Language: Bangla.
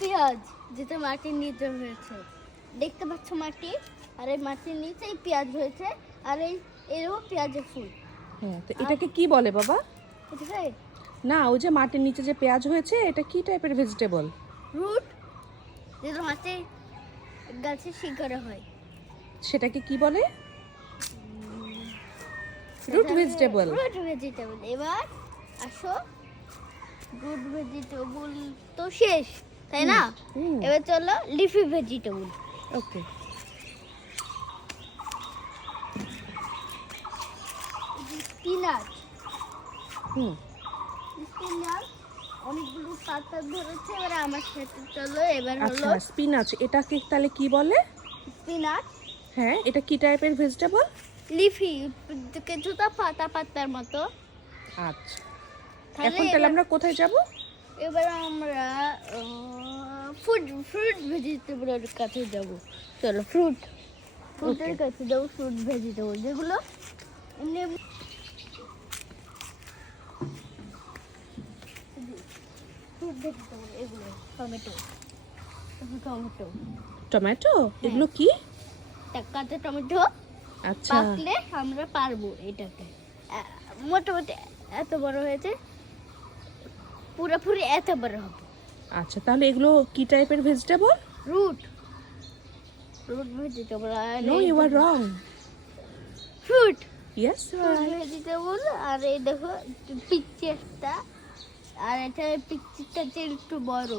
পেঁয়াজ যেটা মাটির নিচে হয়েছে, দেখতে পাচ্ছ মাটি, আর এই মাটির নিচেই পেঁয়াজ হয়েছে, আর এরও পেঁয়াজের ফুল। হ্যাঁ, তো এটাকে কি বলে বাবা? এটাকে না, ওই যে মাটির নিচে যে পেঁয়াজ হয়েছে, এটা কি টাইপের ভেজিটেবল? রুট, যেটা মাটির গাছের শিকড়ে হয়। সেটাকে কি বলে? Root vegetable. Root vegetable. এবার আসো, রুট ভেজিটেবল তো শেষ, তাই না? এবার চলো লিফি ভেজিটেবল। ওকে। স্পিনাচ। হুম। স্পিনাচ অনেকগুলো পাতা ধরেছে। এবার আমার সাথে চলো, এবার আচ্ছা, হলো স্পিনাচ, এটাকে তাহলে কি বলে? স্পিনাচ। হ্যাঁ, এটা কি টাইপের ভেজিটেবল? লিফি, কিছুটা পাতা পাতার মতো। আচ্ছা, এখন তাহলে আমরা কোথায় যাব? এবার আমরা ফ্রুট ভেজিটেবলের কাছে যাব। চলো ফ্রুটের কাছে যাবো। ফ্রুট ভেজিটেবল যেগুলো এমনি ফ্রুট ভেজিটেবল, এগুলো টমেটো। টমেটো, এগুলো কি? কাঁচা টমেটো আচ্ছা, পাকলে আমরা পারবো এটাকে। মোটামুটি এত বড় হয়েছে, পুরোপুরি এত বড় হবে। আচ্ছা, তাহলে এগুলো কি টাইপের vegetable? Root vegetable. No, you are wrong. Fruit yes, vegetable. আর এই দেখো পিচ্চি একটা, আর এটা পিচ্চিটা একটু বড়।